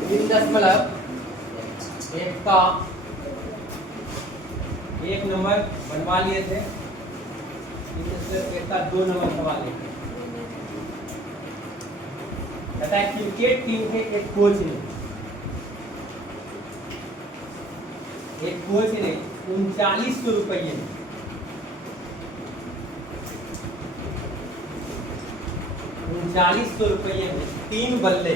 3.1 का 1 नंबर बनवा लिए थे, 3.1 का 2 नंबर सवाल लेते हैं। कहता है क्रिकेट टीम के एक कोच ने 3900 रुपये में 3900 रुपये में 3 बल्ले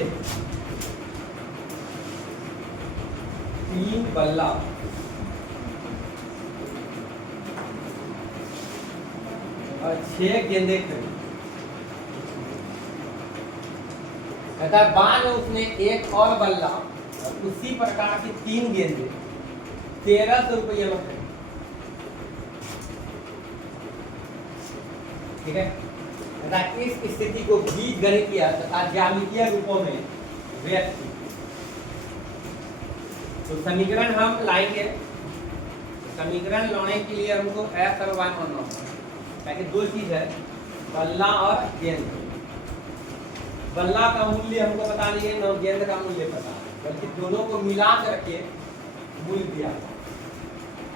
3 बल्ला और 6 गेंदे खरीदी। कहता है बाद में उसने एक और बल्ला और उसी प्रकार की 3 गेंदे 1300 रुपये में खरीदी। ठीक है, तथा इस स्थिति को बीजगणितीय तथा ज्यामितीय रूपों में व्यक्त की। तो समीकरण हम लाएंगे, समीकरण लाने के लिए हमको x और y मानना होगा, ताकि दो चीज है, बल्ला और गेंद। बल्ला का मूल्य हमको पता नहीं है, न गेंद का मूल्य पता है, बल्कि दोनों को मिला करके मूल्य दिया।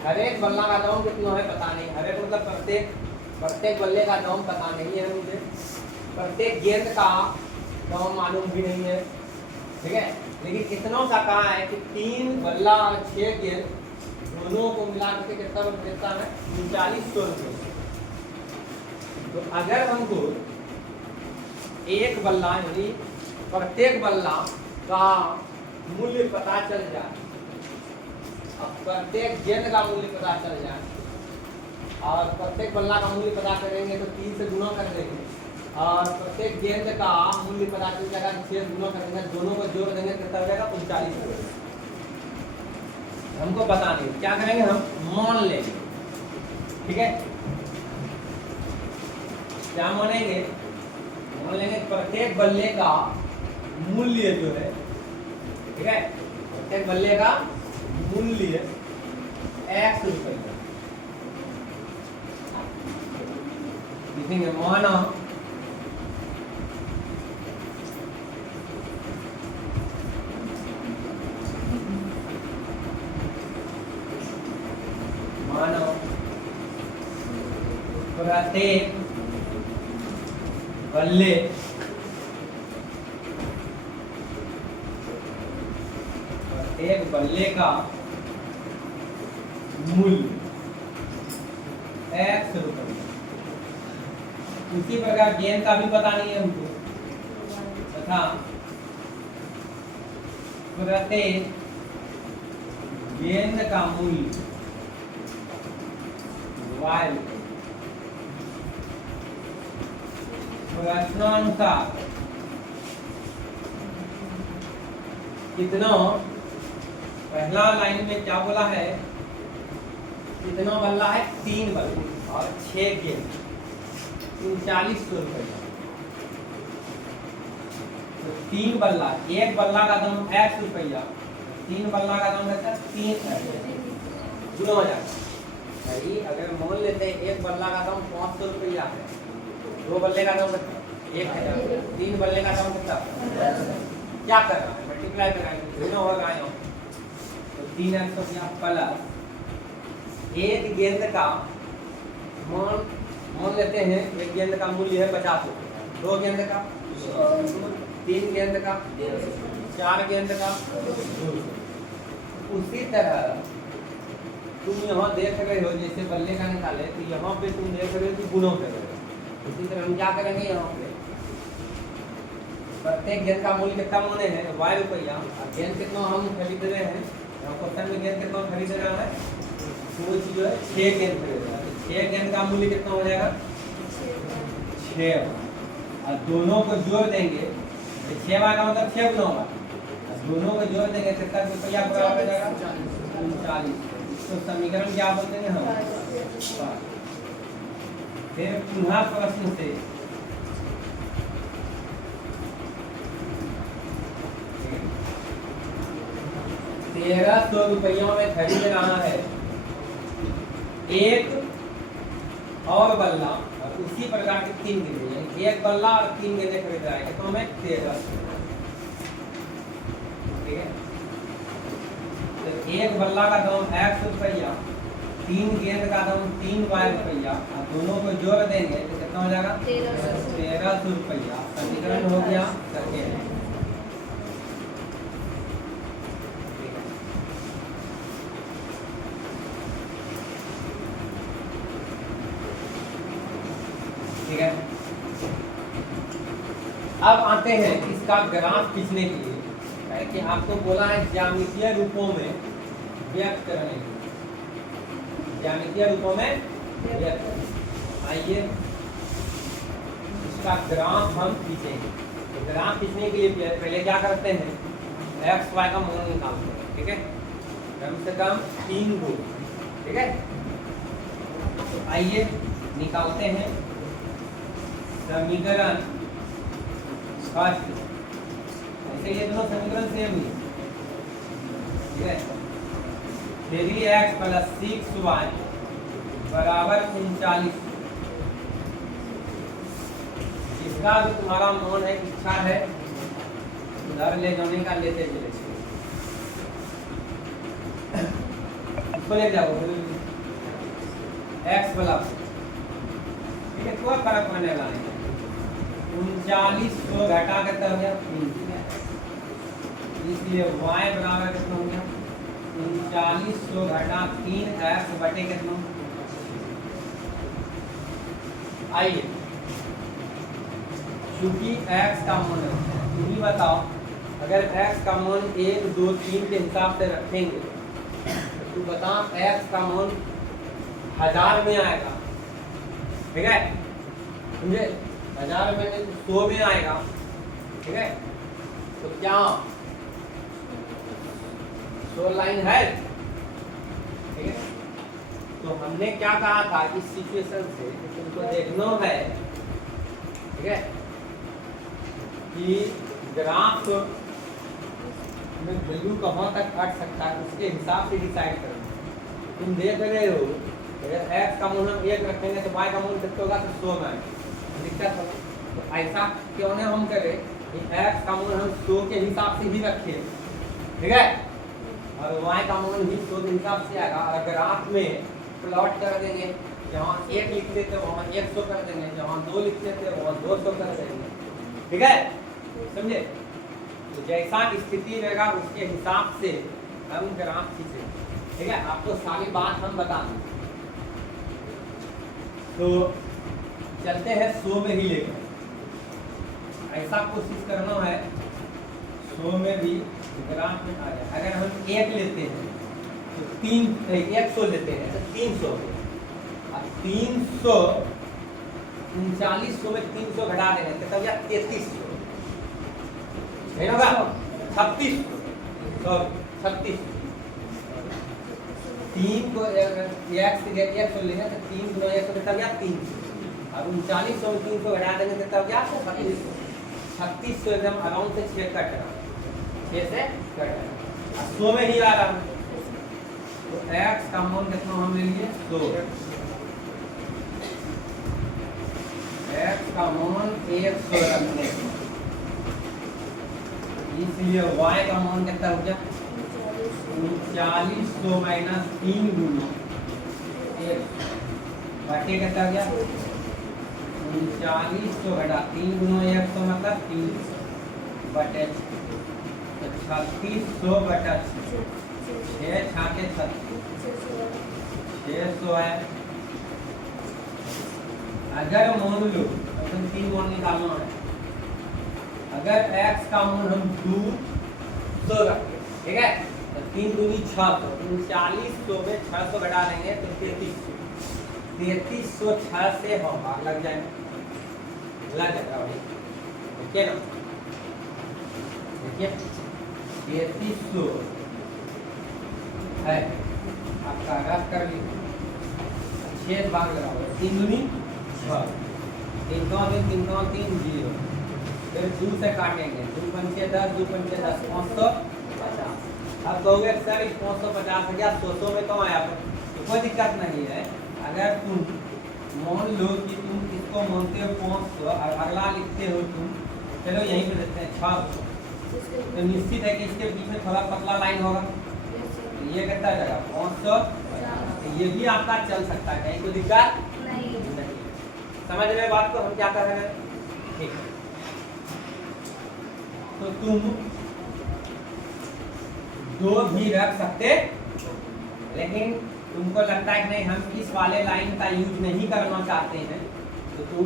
हर एक बल्ला का दाम कितना है पता नहीं, हर एक मतलब प्रत्येक बल्ले का दाम पता नहीं है मुझे, प्रत्येक गेंद का दाम मालूम भी नहीं है। ठीक है, लेकिन इतना सा कहा है कि 3 बल्ला और 6 गेंद दोनों को मिला करके कितना देता है 3900 रुपये। तो अगर हमको एक बल्ला यानी प्रत्येक बल्ला का मूल्य पता चल जाए, अब प्रत्येक गेंद का मूल्य पता चल जाए और प्रत्येक बल्ला का मूल्य पता करेंगे तो 3 से गुना कर देंगे और प्रत्येक गेंद का मूल्य पता चल जाएगा 6 गुना करेंगे, दोनों को जोड़ देंगे कितना हो जाएगा 3900। हमको पता नहीं, क्या करेंगे हम मान लेंगे। ठीक है, क्या मानेंगे, मान लेंगे प्रत्येक बल्ले का मूल्य जो है, ठीक है, प्रत्येक बल्ले का मूल्य x रुपये लिखेंगे। माना प्रत्येक बल्ले का मूल्य x रुपये। उसी प्रकार गेंद का भी पता नहीं है हमको, तथा प्रत्येक गेंद का मूल्य y रुपये। प्रश्नानुसार कितना, पहला लाइन में क्या बोला है, कितना बल्ला है 3 बल्ले और 6 गेंद 3900 रुपये। तो 3 बल्ला, एक बल्ला का दाम x रुपया, 3 बल्ला का दाम रहता है 3 गुना हो जाता है। अगर मान लेते हैं एक बल्ला का दाम 500 रुपया है, 2 बल्ले का दाम कितना 1000, 3 बल्ले का दाम कितना, क्या कर रहा है मल्टीप्लाई कराएंगे, गुना होगा यहाँ तो 3x प्लस एक गेंद का मान लेते हैं, एक गेंद का मूल्य है 50 रुपये, 2 गेंद का 3 गेंद का 4 गेंद का। उसी तरह तुम यहाँ देख रहे हो, जैसे बल्ले का निकाले तो यहाँ पे तुम देख रहे हो कि गुणों कर रहे हो, उसी तरह हम क्या करेंगे, यहाँ पे प्रत्येक गेंद का मूल्य कितना माने हैं y रुपया, और गेंद कितना हम खरीद रहे हैं, क्वेश्चन में गेंद कितना खरीद रहा है, वो चीज जो है 6 गेंद खरीद रहा है। 6 गेंद का मूल्य कितना हो जाएगा 6, और दोनों को जोड़ देंगे, 6 का मतलब 6 गुना होगा, दोनों को जोड़ देंगे कितना रुपया बराबर हो जाएगा 39। तो समीकरण क्या बोलते हैं हम, फिर पुनः प्रश्न से 1300 रुपयों में खरीद रहा है एक और बल्ला और उसी प्रकार के 3 गेंदे, एक बल्ला और 3 गेंदे खरीद रहा है, कितनों में 1300। ठीक है, एक बल्ला का दाम x रुपया, 3 गेंद का दाम 3y रुपया, और दोनों को जोड़ देंगे तो कितना हो जाएगा 1300 रुपया। समीकरण हो गया सेकेंड। ठीक है, अब आते हैं इसका ग्राफ खींचने के लिए, है कि आपको बोला है ज्यामितीय रूपों में व्यक्त करने के लिए, ज्यामितीय रूपों में व्यक्त करने। आइए इसका ग्राफ हम खींचेंगे। तो ग्राफ खींचने के लिए पहले क्या करते हैं, एक्स वाई का मान निकालते हैं। ठीक है, कम से कम 3 गुण। ठीक है, तो आइए निकालते हैं समीकरण फर्स्ट। ऐसे ये दोनों समीकरण सेम ही, ठीक है। 3x + 6y बराबर 39। इसका जो तुम्हारा मान है, इच्छा है उधर ले जाने का, लेते चले इसको ले जाओ x प्लस, ठीक है, कोई फर्क पड़ने वाला नहीं। 3900 घटा के हो गया 3, इसलिए y बराबर कितना हो गया 3900 घटा 3x बटे कितना। आइए चूंकि x का मान है, तुम ही बताओ अगर x का मान 1 2 3 के हिसाब से रखेंगे तो तू बता x का मान 1000 में आएगा। ठीक है, समझे, 1000 में नहीं 100 में आएगा। ठीक है, तो क्या 100 लाइन है। ठीक है, तो हमने क्या कहा था, इस सिचुएशन से तुमको देखना है, ठीक है, कि ग्राफ में वैल्यू कहाँ तक घट सकता है, उसके हिसाब से डिसाइड करना। तुम देख रहे हो अगर x का मान हम 1 रखेंगे तो y का मान कितना होगा, तो 100 में दिक्कत होगा। तो ऐसा क्यों नहीं हम करें कि x का मान हम 100 के हिसाब से ही रखें। ठीक है, और y का मान भी 100 के हिसाब से आएगा। और ग्राफ में प्लॉट कर देंगे, जहाँ 1 लिखते थे वहाँ 100 कर देंगे, जहाँ 2 लिखते थे वहाँ 200 कर देंगे। ठीक है, समझे। तो जैसा स्थिति रहेगा उसके हिसाब से हम ग्राफ खींचे। ठीक है, आपको सारी बात हम बता दें। तो चलते हैं 100 में ही लेकर, ऐसा कोशिश करना है 100 में भी ग्राफ में आ जाए। अगर हम 1 लेते हैं तो 100 लेते हैं तो 300, और 300 3900 में 300 घटा देंगे तो तब या 3300 है ना, 3600 3 को 1 लेंगे तो 3 गुना 100 तब या 300, और 3900 में 300 घटा देंगे तो तब या 3600 एकदम अराउंड से 6 कट रहा, 6 से कट रहा, 100 में ही आ रहा। तो x का मान कितना हम ले लिए 100, x का मान 100 रखने, इसलिए y का मान कितना हो गया 3900 माइनस 3 गुना 1 बटे कितना हो गया 3900 घटा 3 गुना 100 मतलब 3 बटे 3600 बटा 6 छाके 600 है। अगर मान लो तुम 3 मान निकालना है, अगर x का मान हम 200 रखें, ठीक है, तो 3 दूनी 600, 3900 में 600 घटा देंगे तो 3300 6 से हम भाग लग जाएगा, लग जाएगा भाई। देखिए ना, देखिए 3300 है आपका, रफ कर लीजिए 6 भाग लगाओ, 3 दूनी 6, 3 का 3 का 3 0, फिर 2 से काटेंगे, 2 पंचे 10, 2 पंचे 10, 550। अब कहोगे सर 550 हो गया, 100 में तो आया, तो कोई दिक्कत नहीं है। अगर तुम मान लो कि तुम इसको मानते हो 500 और अगला लिखते हो तुम, चलो यहीं पे देते हैं 600, तो निश्चित है कि इसके बीच में थोड़ा पतला लाइन होगा, ये कितना जगह 500, ये भी आपका चल सकता है, कहीं कोई दिक्कत नहीं। समझ रहे बात को हम क्या कर रहे हैं? ठीक है, तो तुम दो भी रख सकते, लेकिन तुमको लगता है कि नहीं हम इस वाले लाइन का यूज नहीं करना चाहते हैं, तो तुम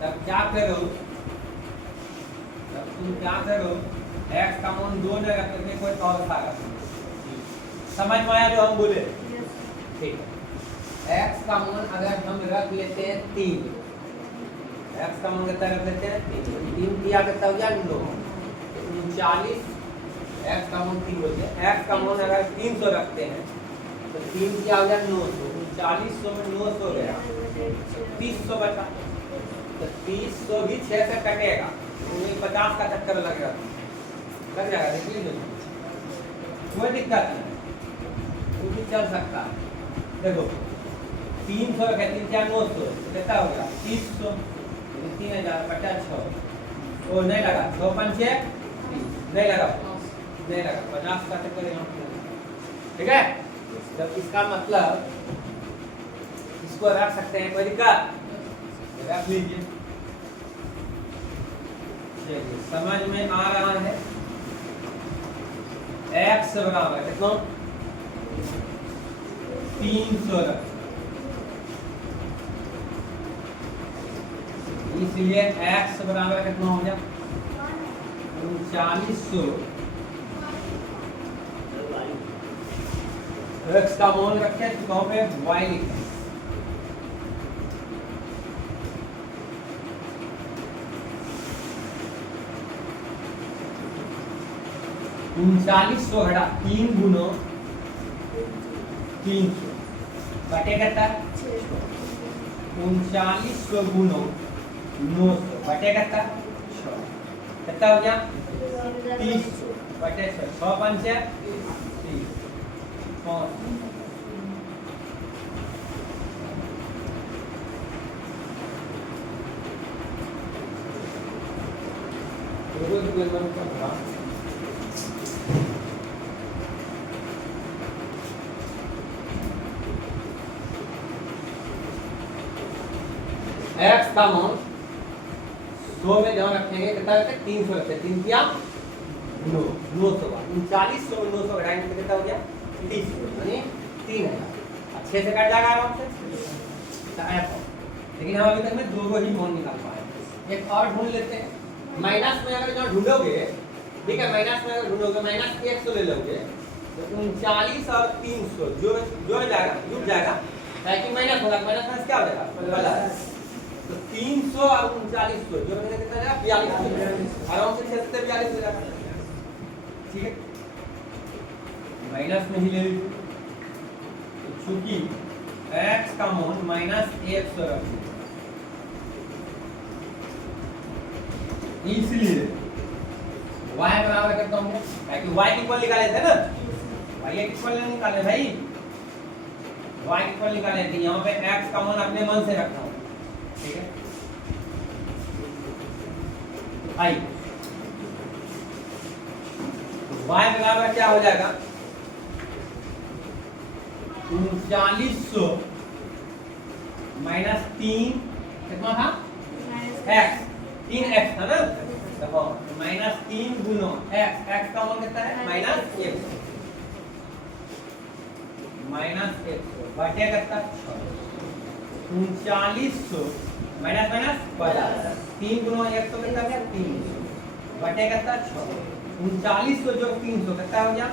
तब क्या करो, x का मान 2 न रख करके कोई और था समझ में आया जो हम बोले? ठीक है, x का मान अगर हम रख लेते हैं 3, x का मान कितना रख लेते हैं 3, 3 किया कितना हो गया 9, 39, x का मान 3 बोलते हैं, x का मान अगर 300 रखते हैं तो 3 किया हो गया 900, 3900 में 900 गया, 30 बचा, तो 30 भी 6 से कटेगा, 50 का चक्कर लग जाएगा, देख लीजिए, कोई दिक्कत नहीं, वो भी चल सकता है। देखो 300 रखे, 3 4 900 कितना हो गया 3000, 3000 50 6, वो नहीं लगा 6 5 6 नहीं लगा 50 का चक्कर यहाँ, ठीक है। जब इसका मतलब इसको रख सकते हैं, कोई दिक्कत, रख लीजिए। चलिए समझ में आ रहा है, x बराबर कितना 300 रख, इसलिए x बराबर कितना हो गया 3900, x का मान रखे तो पे y लिखा, उनचालीस 3 गुनो 300 बटे कितना 3900 गुनो 900 बटे कितना 6, कितना हो गया 30 बटे 6, 6 5 30 5, x का मान 100 में जहाँ रखेंगे कितना रखते हैं 300 रखते हैं, 3 किया 9, 900 3900 में 900 घटाएंगे तो कितना हो गया 30, यानी 3000, अच्छे से कट जाएगा आराम से। लेकिन हम अभी तक में 2 ही मान निकाल पाए, एक और ढूंढ लेते हैं। माइनस में अगर जहाँ ढूंढोगे, ठीक है, माइनस में अगर ढूंढोगे माइनस 100 ले लोगे तो 39 और 300 जोड़ जाएगा, जुड़ जाएगा, ताकि माइनस होगा, माइनस क्या हो जाएगा प्लस, तो 300 और 3900 जो मैंने कितना जाएगा 42, आराम से 6 से 42 हो जाएगा, ठीक है, माइनस में ही ले लीजिए। तो चूंकि x का मान -100 रखिए, इसलिए y बराबर करता हूँ, ताकि y इक्वल निकाले थे ना, y इक्वल निकाले भाई, y इक्वल निकाले थे, यहाँ पे x का मान अपने मन से रखना हूँ, ठीक है। आई y बराबर क्या हो जाएगा 3900 माइनस 3 कितना था x, 3x था ना, देखो -3 गुनो x, x का मान कितना है -100 बटे कितना 3900 माइनस माइनस 50, 3 गुना 100 कितना है 300 बटे कितना 6, 3900 जो 300 कितना हो गया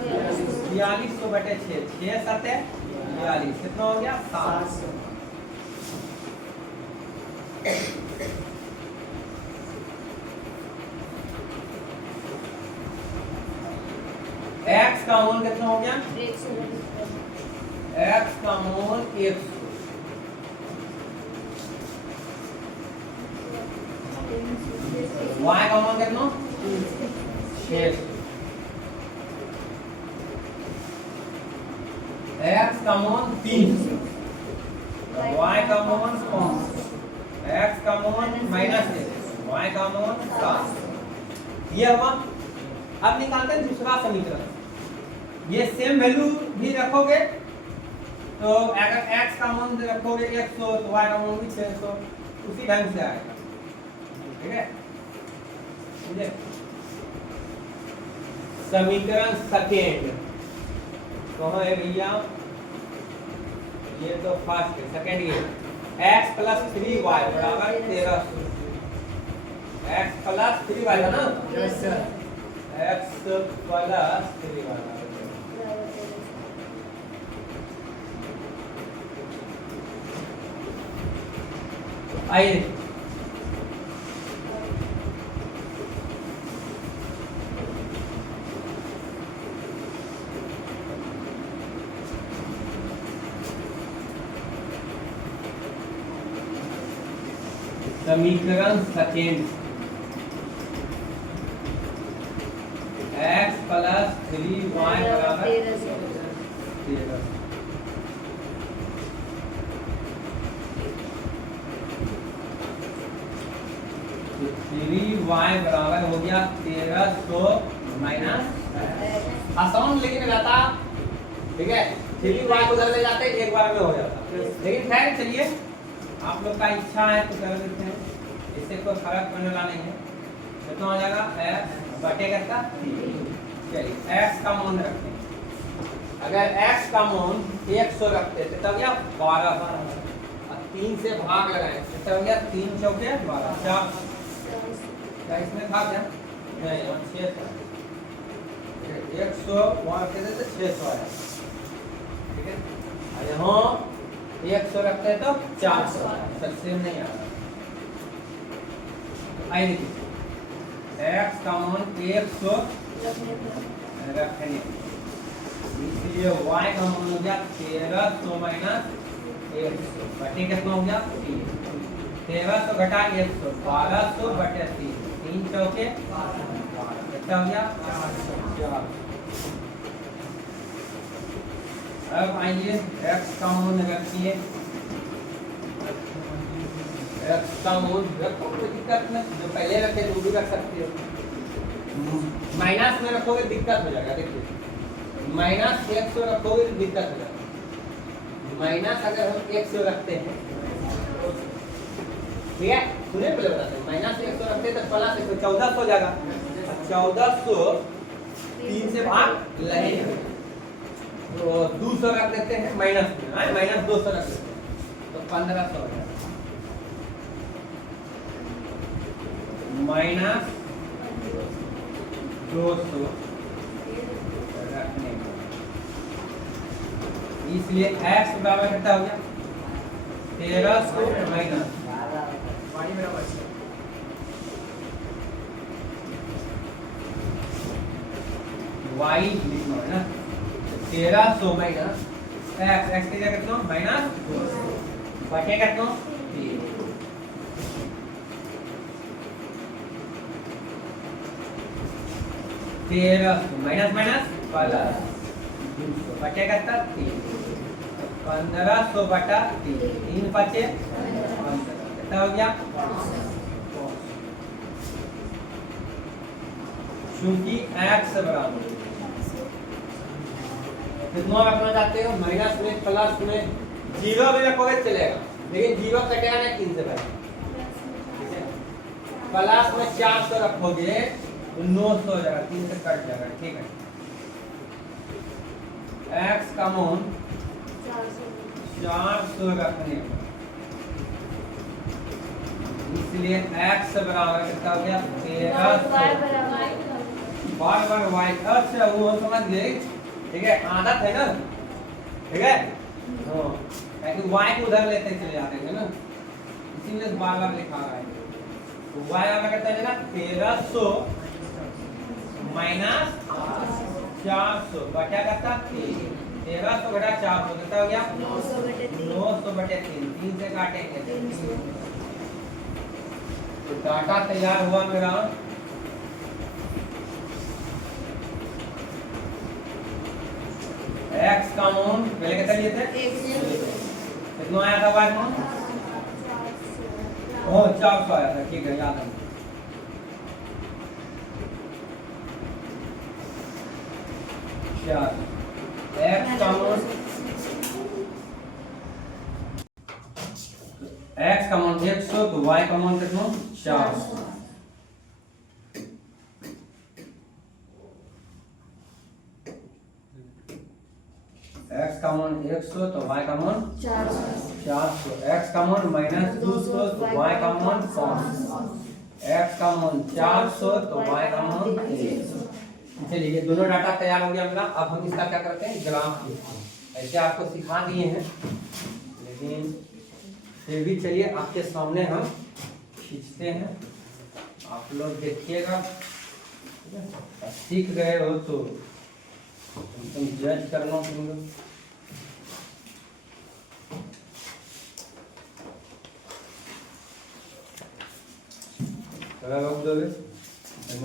4200 बटे 6, 6 7 42 कितना हो गया 700। x का मान कितना हो गया 100, x का मान 100, y का मान कितना 600, x का मान 300, y का मान 500, x का मान -1, y का मान 700। ये हुआ। अब निकालते हैं दूसरा समीकरण, ये सेम वैल्यू भी रखोगे तो अगर x का मान रखोगे 100 तो y का मान भी 600, उसी ढंग से आएगा। ठीक है, समझे? समीकरण सेकेंड कहाँ है भैया? ये तो फर्स्ट है, सेकेंड ये x प्लस 3y बराबर 1300। x प्लस 3y है ना? Yes sir. x plus 3y आइए समीकरण सेकेंड x प्लस 3y बराबर 1300। तो 3y बराबर हो गया 1300 माइनस आसान लेकिन रहता। ठीक है, 3y को उधर ले जाते एक बार में हो जाता, लेकिन खैर चलिए आप लोग का इच्छा है तो कर देते हैं, इससे कोई फर्क पड़ने वाला नहीं है। कितना हो जाएगा x बटे करता। चलिए x का मान रखते हैं। अगर x का मान 100 रखते थे तब यह 12 3 से भाग लगाए तो तब यह 3 चौके 12 4 क्या इसमें था क्या? नहीं, 6 था। 100 वहाँ रखते थे तो 600 आया। ठीक है, और यहाँ 100 रखते हैं तो 400, सेम नहीं आ रहा। आइए देखिए x का मान 100 रखने, इसलिए y का मान हो गया 1300 माइनस 100 बटे कितना हो गया 3। 1300 घटा 100 1200 बटे 3 चौके 12 कितना हो गया 4। अब आइए x का मान रखिए। x का मान रखो, कोई दिक्कत नहीं, जो पहले रखे वो भी रख सकते हो। माइनस में रखोगे दिक्कत हो जाएगा। देखिए माइनस 100 रखोगे तो दिक्कत हो जाएगा। माइनस अगर हम 100 रखते हैं, ठीक है, सुनिए पहले बताते हैं। माइनस 100 रखते हैं तो प्लस 1400 हो जाएगा। 1400 3 से भाग लगेगा तो 200 रख देते हैं माइनस में, माइनस 200 रख देते हैं तो 1500 हो जाएगा। माइनस 200 रखने का, इसलिए x बराबर कितना हो गया 1300 माइनस y लिखना है ना, 1300 माइनस x की जगह कितना माइनस बटे कितना 1300 माइनस माइनस प्लस 200 बटे कितना 3, 1500 बटा 3 बचे 15 कितना हो गया। क्योंकि x बराबर कितना रखना चाहते हो, माइनस में प्लस में, जीरो भी रखोगे चलेगा लेकिन जीरो कटेगा नहीं 3 से पहले। प्लस में 400 रखोगे तो 900 हो जाएगा, 3 से कट जाएगा। ठीक है, x का मान 400 रखने का, इसलिए x बराबर कितना हो गया 1300 बार बार y। अच्छा वो हम समझ गए। ठीक है, आदत है ना। ठीक है, ताकि y को उधर लेते चले जाते हैं ना, इसीलिए बार बार लिखा रहा है। तो y हमें कितना देगा 1300 माइनस 400 बटा कितना 1300 घटा 400 कितना हो गया 900 बटे 3 से काटेंगे तो डाटा तैयार हुआ मेरा। x का मान पहले कितना लिए थे कितना आया था y मान 400 आया था। ठीक है, याद है। क्या x कॉमन x कॉमन 100 तो y कॉमन कितना 400। x कॉमन 100 तो y common 400। x common minus 200 तो y कॉमन 500। x कॉमन 400 तो y कॉमन 100। चलिए ये दोनों डाटा तैयार हो गया मेरा। अब हम इसका क्या करते हैं ग्राफ लिखते हैं। ऐसे आपको सिखा दिए हैं लेकिन फिर भी चलिए आपके सामने हम खींचते हैं, आप लोग देखिएगा। सीख गए हो तो तुम जज करना तुम लोग। रोक दोगे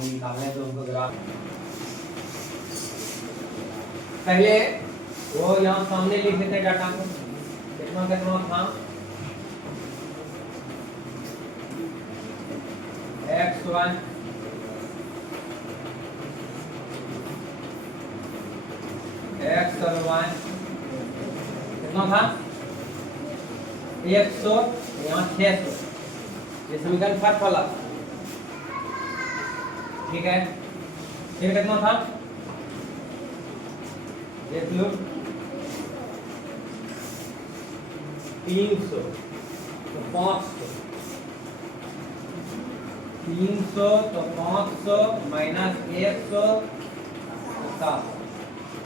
निकालने तो उनको ग्राफ पहले वो यहाँ सामने लिख देते डाटा को कितना कितना था x1 x1 कितना था 100 यहाँ 600। ये समीकरण फर्स्ट वाला ठीक है। फिर कितना था देख लो 300 तो 500, 300 तो 500 माइनस 100 700।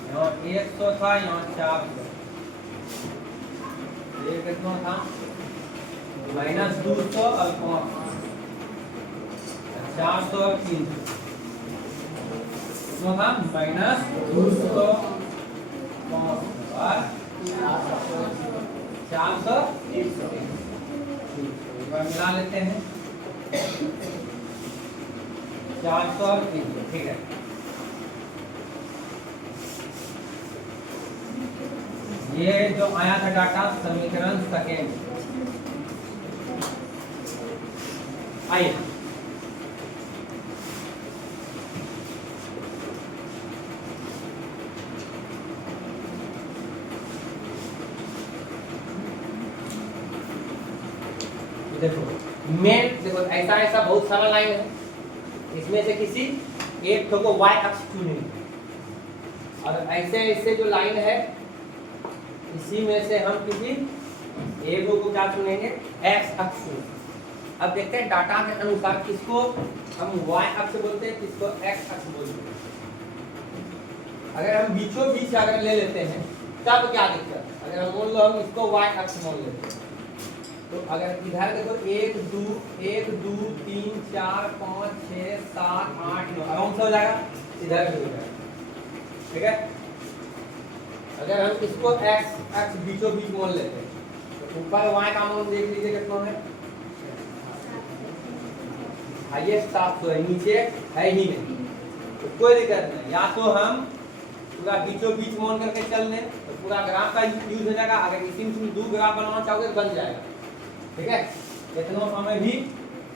यहाँ 100 था यहाँ 400। ये कितना था माइनस 200 और 500 400 और 300 कितना था माइनस 200 और 400 मिला लेते हैं 400 और 300 ठीक है। ये जो आया था डाटा समीकरण सेकेंड आइए देखो देखो ऐसा ऐसा बहुत सारा लाइन है, इसमें से किसी एक को y अक्ष चुनेंगे और ऐसे ऐसे जो लाइन है इसी में से हम किसी एक को क्या चुनेंगे x अक्ष चुनेंगे। अब देखते हैं डाटा के अनुसार किसको हम y अक्ष बोलते हैं किसको x अक्ष बोलते हैं। अगर हम बीचों बीच अगर ले लेते हैं तब क्या दिक्कत, अगर हम मान लो हम इसको y अक्ष मान लेते हैं तो अगर इधर देखो 1 2 1 2 3 4 5 6 7 8 9 आराम से हो जाएगा, इधर भी हो जाएगा ठीक है। अगर हम इसको x बीचों बीच मान लेते हैं तो ऊपर y का मान देख लीजिए कितना है हाईएस्ट 700 है, नीचे है ही नहीं तो कोई दिक्कत नहीं। या तो हम पूरा बीचों बीच मान करके चल लें तो पूरा ग्राफ का यूज हो जाएगा। अगर इसी में दो ग्राफ बनाना चाहोगे तो बन जाएगा ठीक है, इतना समय भी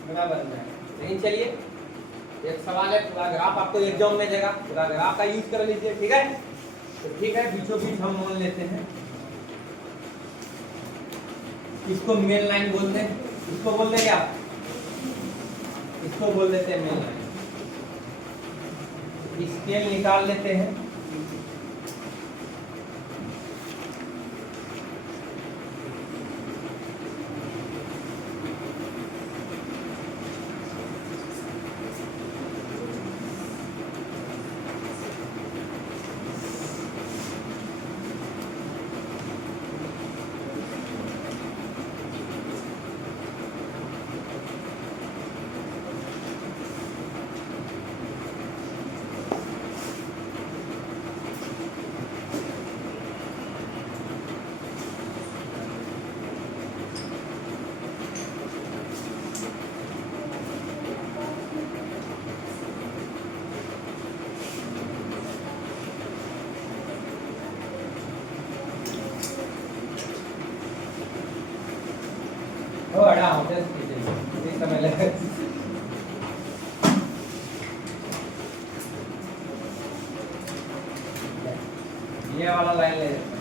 बना बन जाएगा। लेकिन चलिए एक सवाल है पूरा ग्राफ आपको एग्जाम में देगा, पूरा ग्राफ का यूज कर लीजिए ठीक है। तो ठीक है बीचों बीच हम मान लेते हैं इसको मेन लाइन बोलते हैं, इसको बोलते हैं क्या, इसको बोल देते हैं मेन लाइन। स्केल निकाल लेते हैं ये वाला लाइन ले लेते हैं।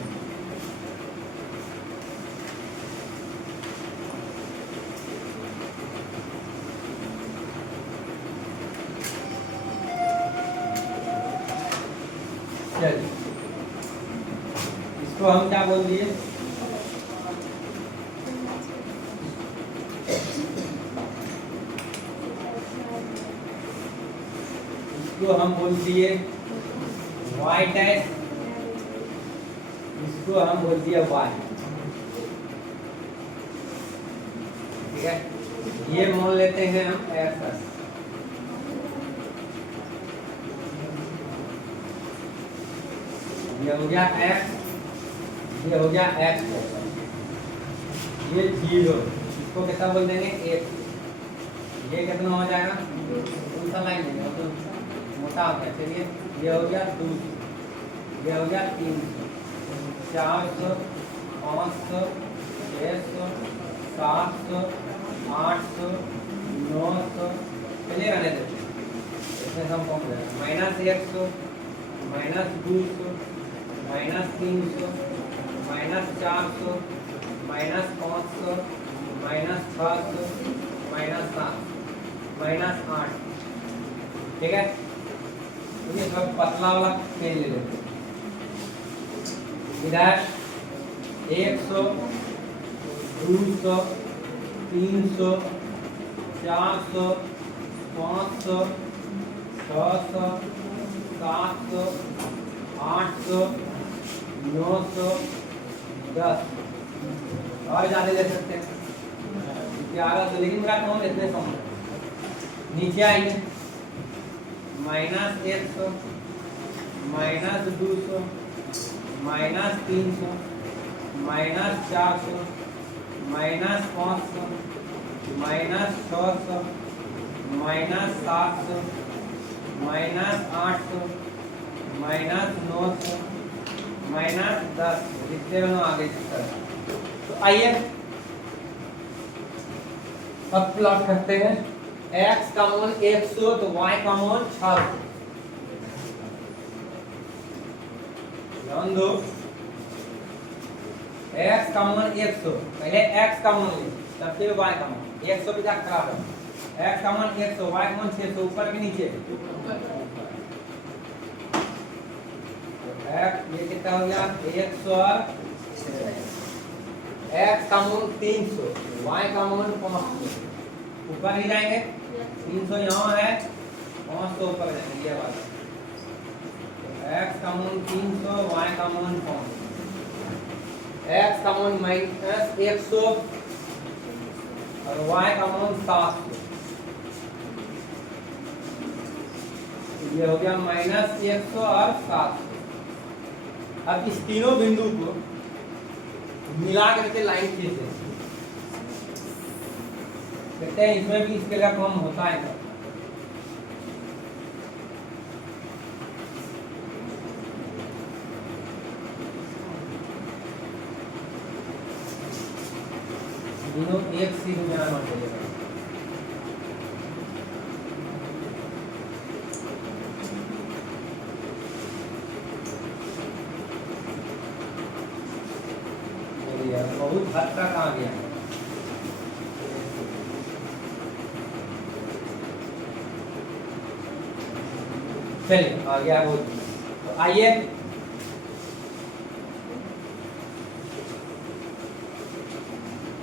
चलिए इसको हम क्या बोल दिए, इसको हम बोल दिए y डैश, इसको हम बोल दिया y। ठीक है, ये मान लेते हैं हम x, ये हो गया x, ये हो गया x, ये 0, इसको कितना बोल देंगे 1, ये कितना हो जाएगा, कौन सा लाइन है तो मोटा होता है। चलिए ये हो गया 200, ये हो गया 300, 400, 500, 600, 700, 800, 900, चलिए रहने देते हैं, इसमें हम कम हो जाएगा -100, -200, -300, -400, -500, -600, -700, -800। ठीक है, तो ये सब पतला वाला पेन ले लेते हैं। इधर 100, 200, 300, 400, 500, 600, 700, 800, 900, 10 और ज़्यादा ले सकते हैं 1100, लेकिन मेरा कौन इतने कम है। नीचे आइए -100, -200, -300, -400, -500, -600, -700, -800, -900, -10, जितने बनो आगे इस तरह। तो आइए अब प्लॉट करते हैं। x का मान 100 तो y का मान 600। ध्यान दो, x का मान 100, पहले x का मान ले तब फिर y का मान। 100 पे जा खराब है, x का मान 100, y का मान 600, ऊपर के नीचे x ये कितना हो गया 100 और x का मान 300, y का मान 500, ऊपर नहीं जाएंगे, 300 यहाँ है, 500 ऊपर जाएंगे, ये बात। x का मान 300, y का मान 500, x का मान -100 और y का मान 700। ये हो गया -100 और 700। अब इस तीनों बिंदु को मिला करके लाइन खींचते हैं, देखते हैं इसमें भी इसके लिए कम होता है क्या। दोनों एक सी में आना चाहिए। बहुत हद तक आ गया। चलिए आ गया वो, तो आइए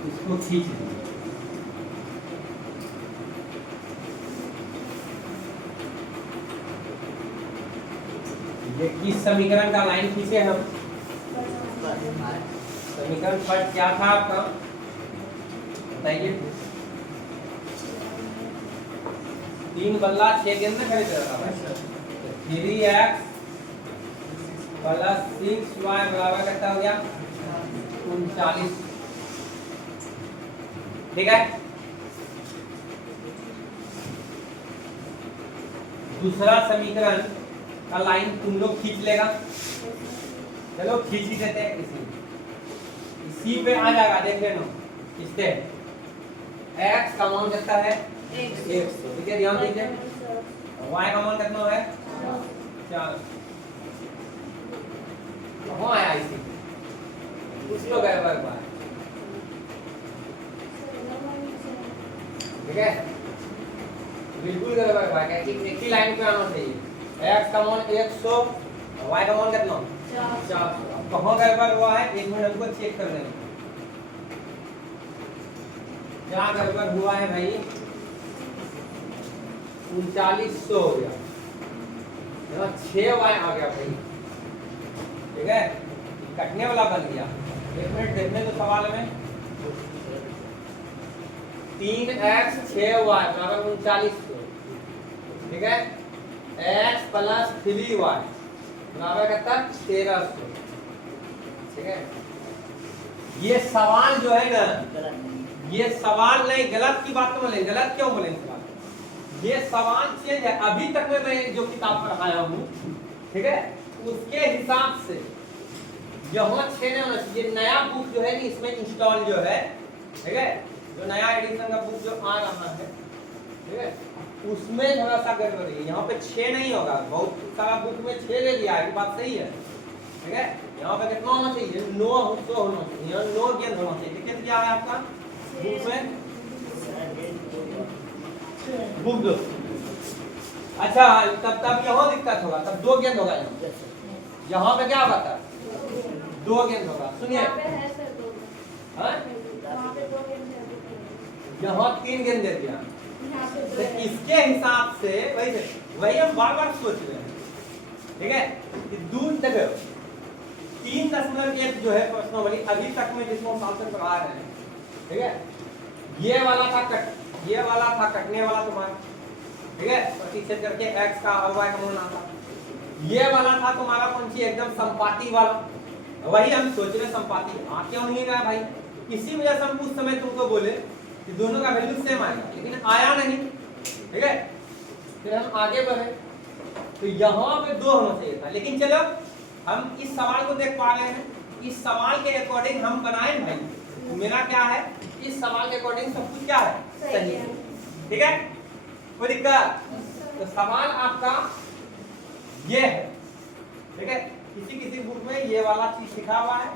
इसको खींच लें। ये किस समीकरण का लाइन खींचे हम? समीकरण फर्स्ट क्या था आपका बताइए? 3 बल्ला 6 गेंद में खरीद रहा था। 3x + 6y बराबर कितना हो गया 39। ठीक है, दूसरा समीकरण का लाइन तुम लोग खींच लेगा। चलो खींच ही देते हैं, इसी पे आ जाएगा, देख लेना इससे। x का मान कितना है 100, ठीक है, ध्यान दीजिए। y का मान कितना है 4, कहाँ आया इसी कुछ तो गड़बड़ हुआ है, ठीक है, बिल्कुल गड़बड़ हुआ है। एक ही लाइन पे आना चाहिए। x का मान 100, y का मान कितना 400। अब कहाँ गड़बड़ हुआ है, एक मिनट हमको चेक कर लेंगे। क्या गड़बड़ हुआ है भाई, 3900 हो गया, 6y आ गया भाई, ठीक है, कटने वाला बन गया। एक मिनट देखने तो सवाल में, 3x 6y बराबर 3900, ठीक है, x प्लस 3y बराबर कितना 1300, ठीक है। ये सवाल जो है ना, ये सवाल नहीं, गलत की बात तो बोले, गलत क्यों बोले इस बात, ये सवाल चेंज है। अभी तक में मैं जो किताब पढ़ाया हूँ, ठीक है, उसके हिसाब से यहाँ 6 नहीं होना चाहिए। नया बुक जो है ना इसमें इंस्टॉल जो है, ठीक है, जो नया एडिशन का बुक जो आ रहा है, ठीक है, उसमें थोड़ा सा गड़बड़ी है। यहाँ पे 6 नहीं होगा, बहुत सारा बुक में 6 ले लिया है, बात सही है, ठीक है। यहाँ पे कितना होना चाहिए, 9 होना चाहिए, यहाँ 9 गेंद होना चाहिए। कितना दिया है आपका बुक में, बुक 2। अच्छा, तब यहाँ दिक्कत होगा, तब 2 गेंद होगा। यहाँ पे क्या होगा, 2 गेंद होगा। सुनिए, यहाँ 3 गेंद दे दिया, तो इसके हिसाब से वही हम बार बार सोच रहे हैं, ठीक है, कि दूर देखो 3.1 जो है प्रश्नावली अभी तक में जिसको हम से पढ़ा रहे हैं, ठीक है, ये वाला था कटने वाला तुम्हारा, ठीक है, प्रतिच्छेद करके x का और y का मान आता। ये वाला था तुम्हारा कौन सी, एकदम संपाती वाला, वही हम सोच रहे संपाती आ क्यों नहीं रहा भाई। इसी वजह से हम उस समय तुमको बोले कि दोनों का वैल्यू सेम आएगा, लेकिन आया नहीं, ठीक है। फिर हम आगे बढ़े तो यहाँ पे 2 होना चाहिए था, लेकिन चलो हम इस सवाल को देख पा रहे हैं, इस सवाल के अकॉर्डिंग हम बनाए भाई। तो मेरा क्या है, इस सवाल के अकॉर्डिंग सब कुछ क्या है, सही है, ठीक है, कोई दिक्कत। तो सवाल आपका ये है, ठीक है। किसी बुक में ये वाला चीज लिखा हुआ है,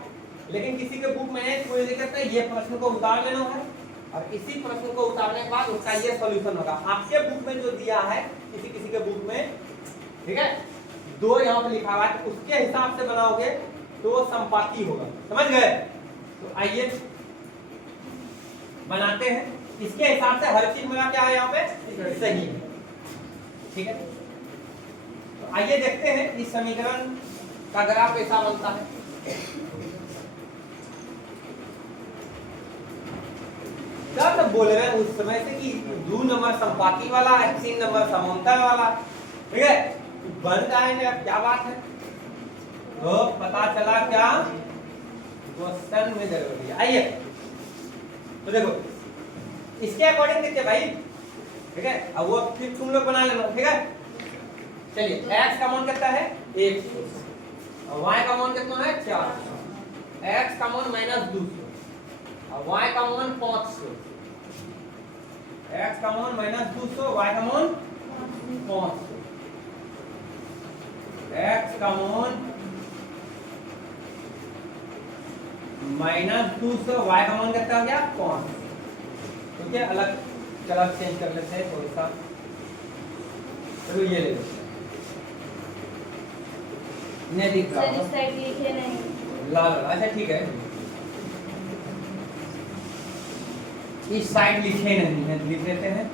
लेकिन किसी के बुक में कोई दिक्कत नहीं, ये प्रश्न को उतार लेना है और इसी प्रश्न को उतारने के बाद उसका ये सॉल्यूशन होगा। आपके बुक में जो दिया है, किसी के बुक में, ठीक है, 2 यहाँ पे लिखा हुआ है, तो उसके हिसाब से बनाओगे तो संपाती होगा, समझ गए। तो आइए बनाते हैं, इसके हिसाब से हर चीज मेरा क्या है यहाँ पे सही है, ठीक है। तो आइए देखते हैं इस समीकरण का ग्राफ कैसा बनता है। क्या बोल रहे हैं उस समय से कि 2 नंबर संपाती वाला है, 3 नंबर समांतर वाला, ठीक है, बन जाएंगे। क्या बात है, तो पता चला क्या क्वेश्चन में जरूरी है। आइए तो देखो इसके अकॉर्डिंग देखिए भाई, ठीक है, अब वो फिर तुम लोग बना लेना, ठीक है। चलिए x का मान कितना है 1, और y का मान कितना है 4, x का मान -200 और y का मान 500, x का मान -200, y का मान 500, x का मान -200, y का मान कितना हो गया 500, ठीक है। अलग कलर चेंज कर लेते हैं थोड़ा सा, चलो ये ले लेते हैं, नहीं दिख रहा है, साइड लिखे नहीं, लाल, अच्छा ठीक है, इस साइड लिखे नहीं है, लिख देते हैं।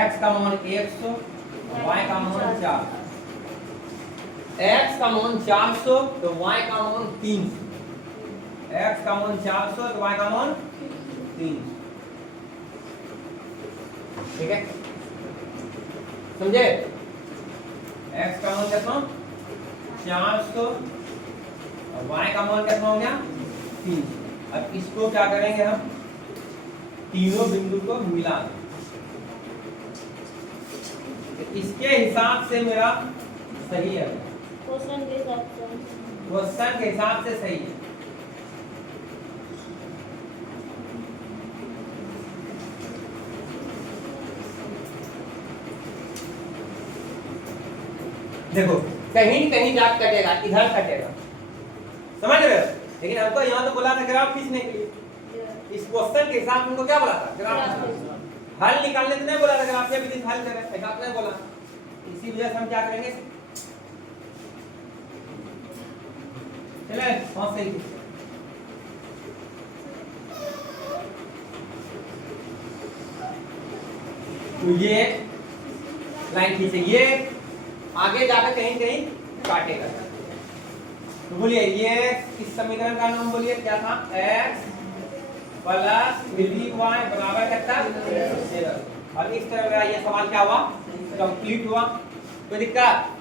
x का मान 100, y का मान 4, x का मान 400 तो y का मान 300, x का मान 400 तो y का मान 300, ठीक है, समझे। x का मान कितना 400 और y का मान कितना हो गया 300। अब इसको क्या करेंगे हम, तीनों बिंदु को मिला दें, इसके हिसाब से मेरा सही है, क्वेश्चन के हिसाब से सही है। देखो कहीं कहीं जाके कटेगा, इधर कटेगा, समझ रहे हो? लेकिन हमको यहाँ तो बोला था ग्राफ खींचने के लिए, इस क्वेश्चन के हिसाब हमको क्या बोला था? ग्राफ। हल निकालने तो नहीं बोला था, ग्राफ या विधि हल करें, ऐसा नहीं बोला। इसी वजह से हम क्या करेंगे, चले बहुत सही। तो ये लाइन खींचे, ये आगे जाकर कहीं कहीं काटेगा। तो बोलिए ये इस समीकरण का नाम बोलिए क्या था? x प्लस विधि y बराबर कितना? 0। और इस तरह का ये सवाल क्या हुआ? कंप्लीट हुआ। कोई दिक्कत?